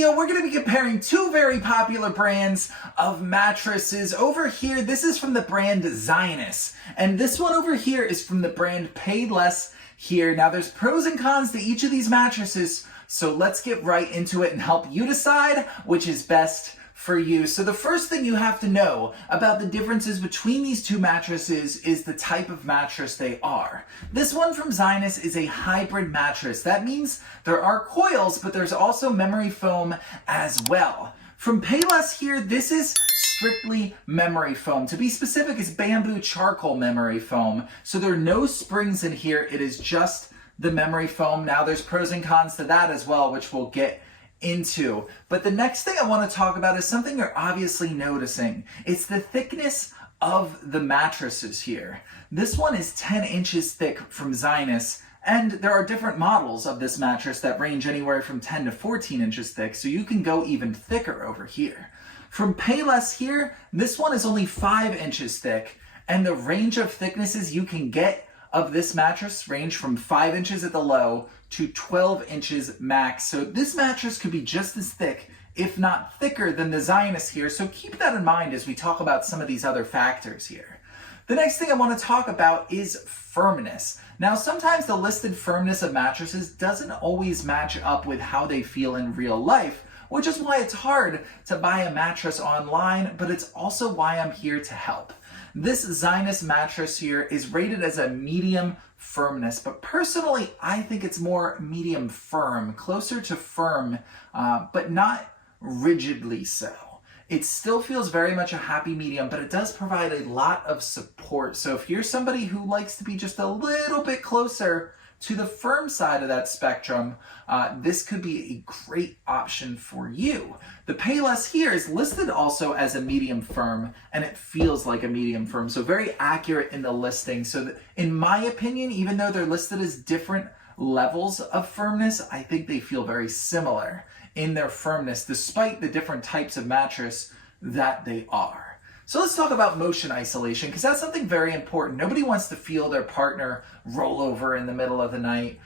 video, we're going to be comparing two very popular brands of mattresses. Over here, this is from the brand Zinus, and this one over here is from the brand PayLessHere. Now, there's pros and cons to each of these mattresses, so let's get right into it and help you decide which is best for you. So the first thing you have to know about the differences between these two mattresses is the type of mattress they are. This one from Zinus is a hybrid mattress. That means there are coils, but there's also memory foam as well. From PayLessHere, this is strictly memory foam. To be specific, it's bamboo charcoal memory foam. So there are no springs in here. It is just the memory foam. Now there's pros and cons to that as well, which we'll get into. But the next thing I want to talk about is something you're obviously noticing. It's the thickness of the mattresses here. This one is 10 inches thick from Zinus, and there are different models of this mattress that range anywhere from 10 to 14 inches thick, so you can go even thicker over here. From PayLessHere, this one is only 5 inches thick, and the range of thicknesses you can get of this mattress range from 5 inches at the low to 12 inches max. So this mattress could be just as thick, if not thicker, than the Zinus here. So keep that in mind as we talk about some of these other factors here. The next thing I want to talk about is firmness. Now, sometimes the listed firmness of mattresses doesn't always match up with how they feel in real life, which is why it's hard to buy a mattress online, but it's also why I'm here to help. This Zinus mattress here is rated as a medium firmness, but personally, I think it's more medium firm, closer to firm, but not rigidly so. It still feels very much a happy medium, but it does provide a lot of support. So if you're somebody who likes to be just a little bit closer to the firm side of that spectrum, this could be a great option for you. The PayLessHere is listed also as a medium firm, and it feels like a medium firm, so very accurate in the listing. So that, in my opinion, even though they're listed as different levels of firmness, I think they feel very similar in their firmness, despite the different types of mattress that they are. So let's talk about motion isolation, because that's something very important. Nobody wants to feel their partner roll over in the middle of the night.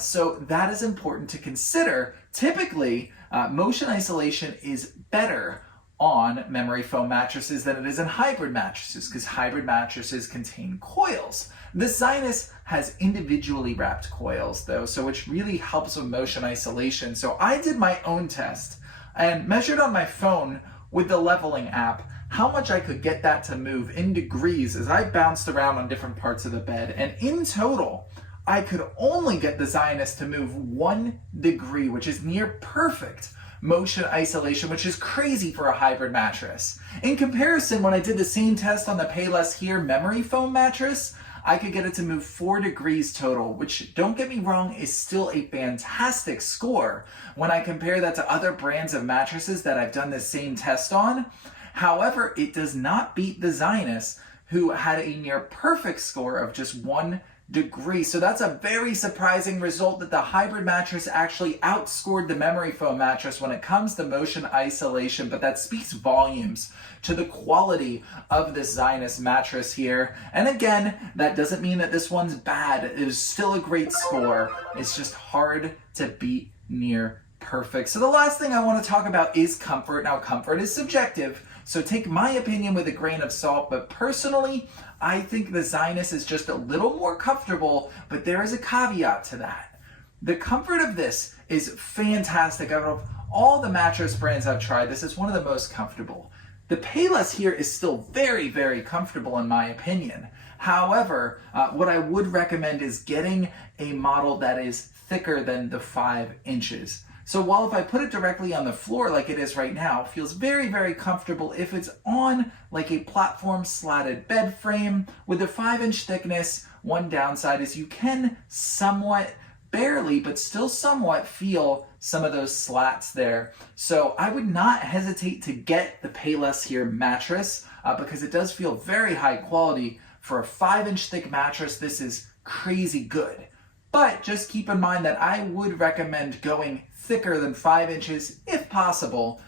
So that is important to consider. Typically, motion isolation is better on memory foam mattresses than it is in hybrid mattresses, because hybrid mattresses contain coils. The Zinus has individually wrapped coils though, so which really helps with motion isolation. So I did my own test and measured on my phone with the leveling app how much I could get that to move in degrees as I bounced around on different parts of the bed. And in total, I could only get the Zinus to move 1 degree, which is near perfect motion isolation, which is crazy for a hybrid mattress. In comparison, when I did the same test on the PayLessHere memory foam mattress, I could get it to move 4 degrees total, which, don't get me wrong, is still a fantastic score when I compare that to other brands of mattresses that I've done the same test on. However, it does not beat the Zinus, who had a near perfect score of just 1 degree. So that's a very surprising result that the hybrid mattress actually outscored the memory foam mattress when it comes to motion isolation, but that speaks volumes to the quality of this Zinus mattress here. And again, that doesn't mean that this one's bad. It is still a great score. It's just hard to beat near perfect. So the last thing I want to talk about is comfort. Now, comfort is subjective, so take my opinion with a grain of salt, but personally, I think the Zinus is just a little more comfortable, but there is a caveat to that. The comfort of this is fantastic. Out of all the mattress brands I've tried, this is one of the most comfortable. The PayLessHere is still very, very comfortable in my opinion. However, what I would recommend is getting a model that is thicker than the 5 inches. So while if I put it directly on the floor like it is right now, it feels very, very comfortable. If it's on like a platform slatted bed frame with a 5-inch thickness, one downside is you can somewhat, barely, but still somewhat feel some of those slats there. So I would not hesitate to get the PayLessHere mattress because it does feel very high quality. For a 5-inch thick mattress, this is crazy good. But just keep in mind that I would recommend going thicker than 5 inches if possible,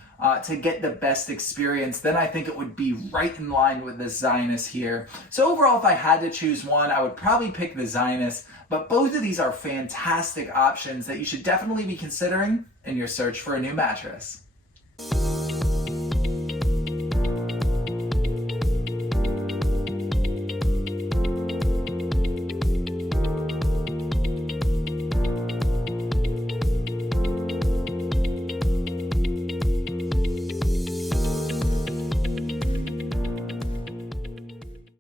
to get the best experience, then I think it would be right in line with the Zinus here. So overall, if I had to choose one, I would probably pick the Zinus, but both of these are fantastic options that you should definitely be considering in your search for a new mattress.